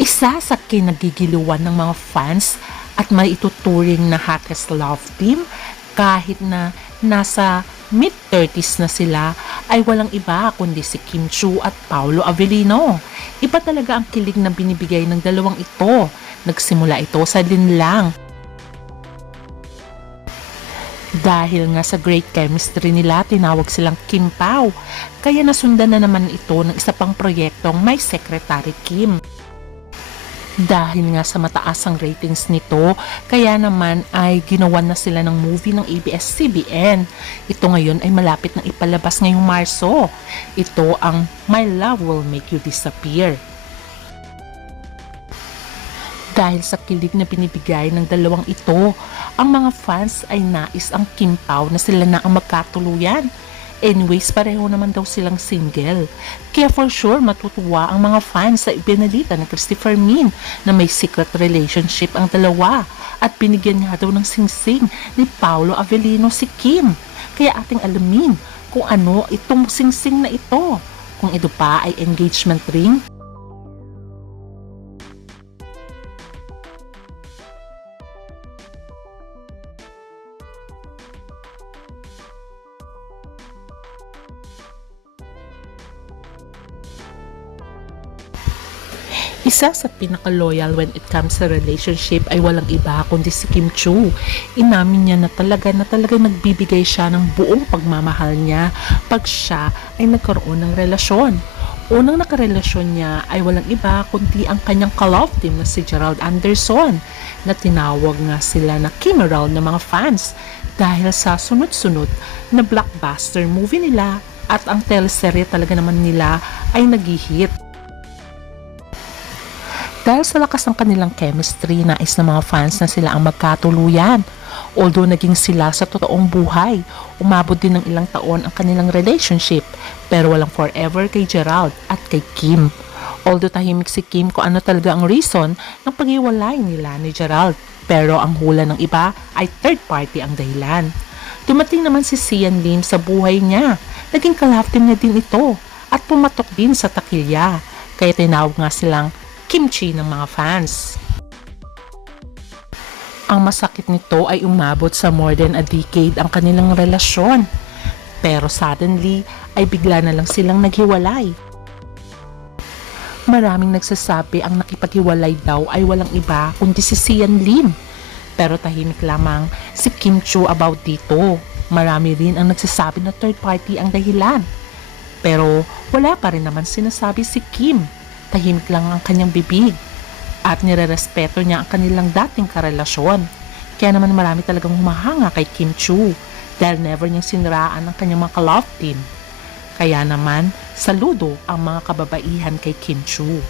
Isa sa kinagigiliwan ng mga fans at may ituturing na hottest love team kahit na nasa mid-30s na sila ay walang iba kundi si Kim Chiu at Paolo Avellino. Iba talaga ang kilig na binibigay ng dalawang ito. Nagsimula ito sa linlang. Dahil nga sa great chemistry nila, tinawag silang Kim Pao. Kaya nasundan na naman ito ng isa pang proyektong may Secretary Kim. Dahil nga sa mataas ang ratings nito, kaya naman ay ginawan na sila ng movie ng ABS-CBN. Ito ngayon ay malapit na ipalabas ngayong Marso. Ito ang My Love Will Make You Disappear. Dahil sa kilig na binibigay ng dalawang ito, ang mga fans ay nais ang Kim Pao na sila na ang magkatuluyan. Anyways, pareho naman daw silang single. Kaya for sure, matutuwa ang mga fans sa ibinalita ni Christopher Min na may secret relationship ang dalawa at binigyan niya daw ng singsing ni Paolo Avellino si Kim. Kaya ating alamin kung ano itong singsing na ito. Kung ito pa ay engagement ring. Isa sa pinaka-loyal when it comes sa relationship ay walang iba kundi si Kim Chiu. Inamin niya na talaga nagbibigay siya ng buong pagmamahal niya pag siya ay nagkaroon ng relasyon. Unang nakarelasyon niya ay walang iba kundi ang kanyang ka-love team na si Gerald Anderson na tinawag nga sila na Kimeral ng mga fans dahil sa sunod-sunod na blockbuster movie nila at ang teleserye talaga naman nila ay nag-hit. Dahil sa lakas ng kanilang chemistry, nais ng mga fans na sila ang magkatuluyan. Although naging sila sa totoong buhay, umabot din ng ilang taon ang kanilang relationship, pero walang forever kay Gerald at kay Kim. Although tahimik si Kim kung ano talaga ang reason ng pag-iwalay nila ni Gerald, pero ang hula ng iba ay third party ang dahilan. Dumating naman si Sian Lim sa buhay niya, naging ka-love team niya din ito at pumatok din sa takilya, kaya tinawag nga silang kimchi ng mga fans. Ang masakit nito ay umabot sa more than a decade ang kanilang relasyon. Pero suddenly ay bigla na lang silang naghiwalay. Maraming nagsasabi ang nakipaghiwalay daw ay walang iba kundi si Sian Lim. Pero tahimik lamang si Kim Chiu about dito. Marami rin ang nagsasabi na third party ang dahilan. Pero wala pa rin naman sinasabi si Kim. Tahimik lang ang kanyang bibig at nirerespeto niya ang kanilang dating karelasyon. Kaya naman marami talagang humahanga kay Kim Chiu dahil never niyang siniraan ang kanyang mga ka-love team. Kaya naman, saludo ang mga kababaihan kay Kim Chiu.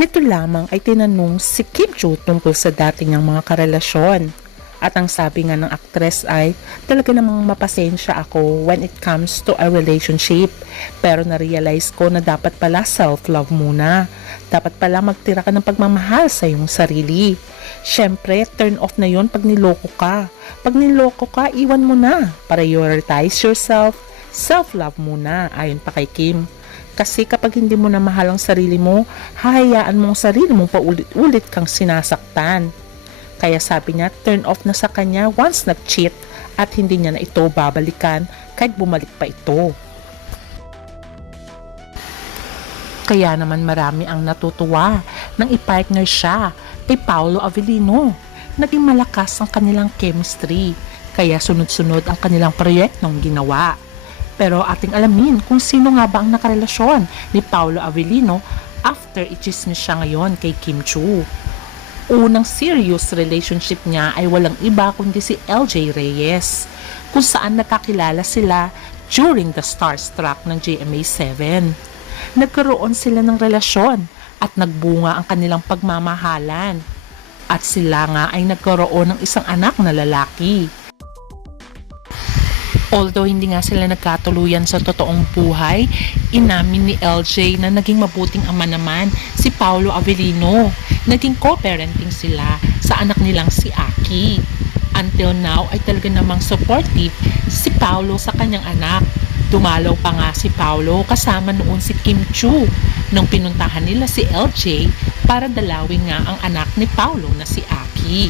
Nito lamang ay tinanong si Kim Chiu tungkol sa dating niyang mga karelasyon. At ang sabi nga ng aktres ay, talaga namang mapasensya ako when it comes to a relationship. Pero na-realize ko na dapat pala self-love muna. Dapat pala magtira ka ng pagmamahal sa iyong sarili. Siyempre, turn off na yon pag niloko ka. Pag niloko ka, iwan mo na. Prioritize yourself. Self-love muna, ayon pa kay Kim. Kasi kapag hindi mo na mahal ang sarili mo, hahayaan mo ang sarili mo paulit-ulit kang sinasaktan. Kaya sabi niya, turn off na sa kanya once nag-cheat at hindi niya na ito babalikan kahit bumalik pa ito. Kaya naman marami ang natutuwa nang ipartner siya kay Paolo Avellino. Naging malakas ang kanilang chemistry, kaya sunod-sunod ang kanilang proyektong ginawa. Pero ating alamin kung sino nga ba ang nakarelasyon ni Paolo Avellino after ichismis siya ngayon kay Kim Chiu. Unang serious relationship niya ay walang iba kundi si LJ Reyes, kung saan nakakilala sila during the Starstruck ng GMA7. Nagkaroon sila ng relasyon at nagbunga ang kanilang pagmamahalan. At sila nga ay nagkaroon ng isang anak na lalaki. Although hindi nga sila nagkatuluyan sa totoong buhay, inamin ni LJ na naging mabuting ama naman si Paolo Avellino. Naging co-parenting sila sa anak nilang si Aki. Until now ay talaga namang supportive si Paolo sa kanyang anak. Dumalaw pa nga si Paolo kasama noon si Kim Chu nung pinuntahan nila si LJ para dalawin nga ang anak ni Paolo na si Aki.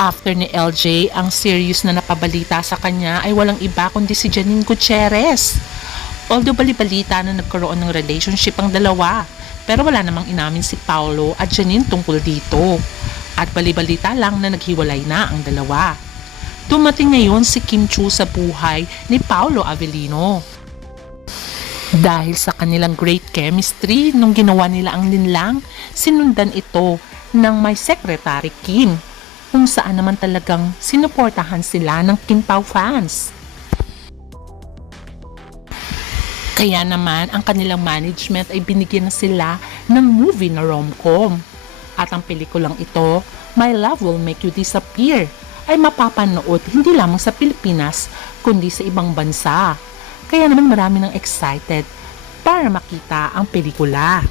After ni LJ, ang serious na napabalita sa kanya ay walang iba kundi si Janine Gutierrez. Although balibalita na nagkaroon ng relationship ang dalawa, pero wala namang inamin si Paolo at Janine tungkol dito. At balibalita lang na naghiwalay na ang dalawa. Dumating ngayon si Kim Chu sa buhay ni Paolo Avellino. Dahil sa kanilang great chemistry nung ginawa nila ang linlang, sinundan ito ng my secretary Kim, kung saan naman talagang sinuportahan sila ng Kim Pao fans. Kaya naman ang kanilang management ay binigyan na sila ng movie na rom-com. At ang pelikulang ito, My Love Will Make You Disappear, ay mapapanood hindi lamang sa Pilipinas kundi sa ibang bansa. Kaya naman marami nang excited para makita ang pelikula.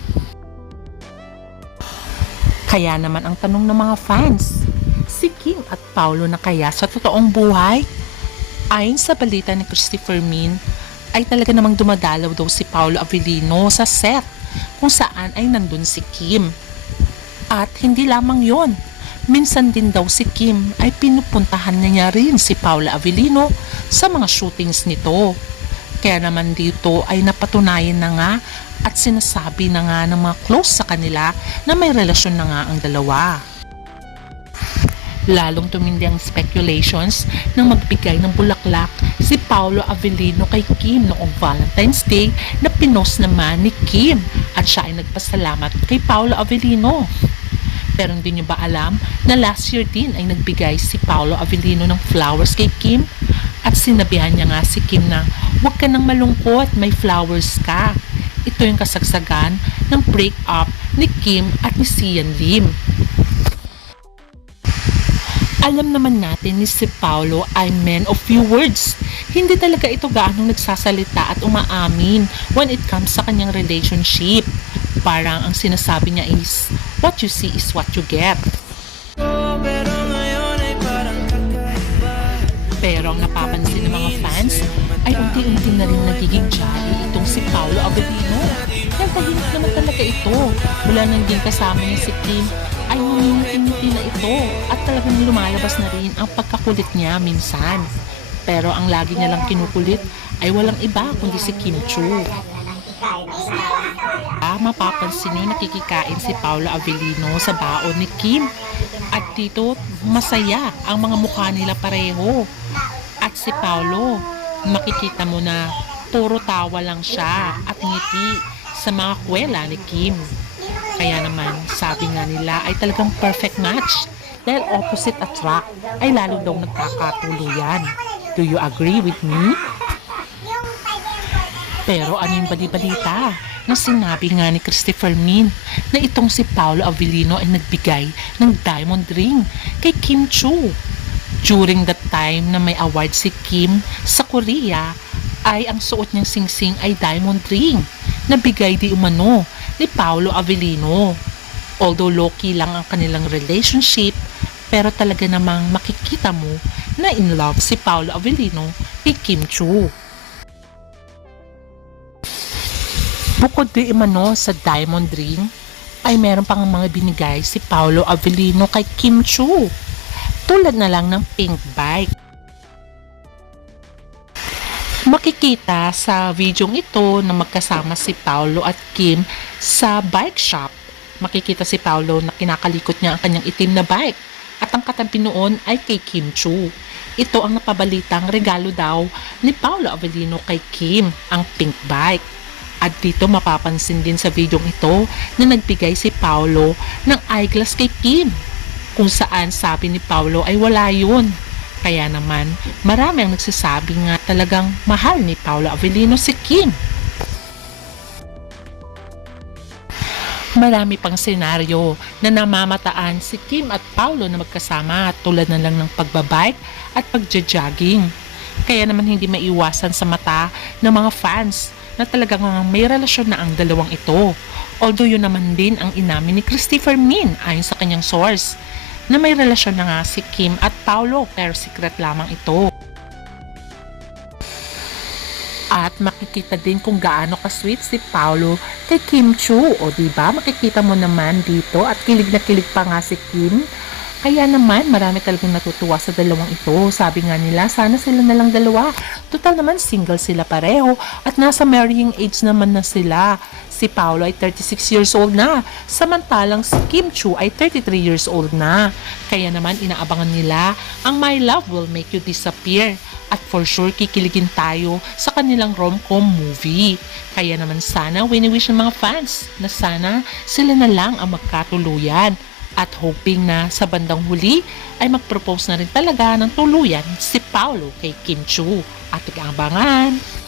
Kaya naman ang tanong ng mga fans, si Kim at Paolo na kaya sa totoong buhay? Ayon sa balita ni Christopher Min, ay talaga namang dumadalaw daw si Paolo Avellino sa set kung saan ay nandun si Kim. At hindi lamang yon, minsan din daw si Kim ay pinupuntahan niya rin si Paolo Avellino sa mga shootings nito. Kaya naman dito ay napatunayan na nga at sinasabi na nga ng mga close sa kanila na may relasyon na nga ang dalawa. Lalong tumindi ang speculations nang magbigay ng bulaklak si Paolo Avellino kay Kim noong Valentine's Day na pinost naman ni Kim at siya ay nagpasalamat kay Paolo Avellino. Pero hindi nyo ba alam na last year din ay nagbigay si Paolo Avellino ng flowers kay Kim at sinabihan niya nga si Kim na huwag ka nang malungkot, may flowers ka. Ito yung kasagsagan ng break-up ni Kim at ni Sian Lim. Alam naman natin ni si Paolo ay man of few words. Hindi talaga ito gaanong nagsasalita at umaamin when it comes sa kanyang relationship. Parang ang sinasabi niya is, what you see is what you get. Pero ang napapansin ng mga fans ay unti-unti na rin nagiging jolly itong si Paolo Avellino. Dahil tahimik naman talaga ito. Mula nang din kasama niya si Kim ay ngumiti na ito at talagang lumalabas na rin ang pagkakulit niya minsan. Pero ang lagi niya lang kinukulit ay walang iba kundi si Kim Chu. Mapapansin nyo nakikikain si Paolo Avellino sa baon ni Kim. At dito masaya ang mga mukha nila pareho. At si Paolo, makikita mo na puro tawa lang siya at ngiti sa mga kwela ni Kim. Kaya naman, sabi nga nila ay talagang perfect match dahil opposite attract ay lalo daw nagkakatuluyan. Do you agree with me? Pero ano yung bali-balita na sinabi nga ni Christopher Min na itong si Paolo Avellino ay nagbigay ng diamond ring kay Kim Chu. During that time na may award si Kim sa Korea ay ang suot niyang singsing ay diamond ring na bigay di umano ni Paolo Avellino. Although low-key lang ang kanilang relationship, pero talaga namang makikita mo na in love si Paolo Avellino kay Kim Chu. Bukod di umano sa diamond ring, ay meron pang mga binigay si Paolo Avellino kay Kim Chu. Tulad na lang ng pink bike. Makikita sa videong ito na magkasama si Paolo at Kim sa bike shop. Makikita si Paolo na kinakalikot niya ang kanyang itim na bike at ang katabi noon ay kay Kim Chu. Ito ang napabalitang regalo daw ni Paolo Avellino kay Kim, ang pink bike. At dito mapapansin din sa videong ito na nagbigay si Paolo ng eyeglass kay Kim, kung saan sabi ni Paolo ay wala yun. Kaya naman, marami ang nagsasabi nga talagang mahal ni Paolo Avellino si Kim. Marami pang senaryo na namamataan si Kim at Paolo na magkasama tulad na lang ng pagbabike at pagja-jogging. Kaya naman hindi maiwasan sa mata ng mga fans na talagang may relasyon na ang dalawang ito. Although yun naman din ang inamin ni Christopher Min ayon sa kanyang source, na may relasyon na nga si Kim at Paolo pero secret lamang ito. At makikita din kung gaano ka-sweet si Paolo kay Kim Chu. O diba, makikita mo naman dito at kilig na kilig pa nga si Kim. Kaya naman, marami talagang natutuwa sa dalawang ito. Sabi nga nila, sana sila na lang dalawa. Total naman, single sila pareho. At nasa marrying age naman na sila. Si Paolo ay 36 years old na. Samantalang si Kim Chu ay 33 years old na. Kaya naman, inaabangan nila ang My Love Will Make You Disappear. At for sure, kikiligin tayo sa kanilang rom-com movie. Kaya naman sana, wini-wish ng mga fans na sana sila na lang ang magkatuluyan. At hoping na sa bandang huli ay mag-propose na rin talaga ng tuluyan si Paolo kay Kim Chu. At tig-abangan!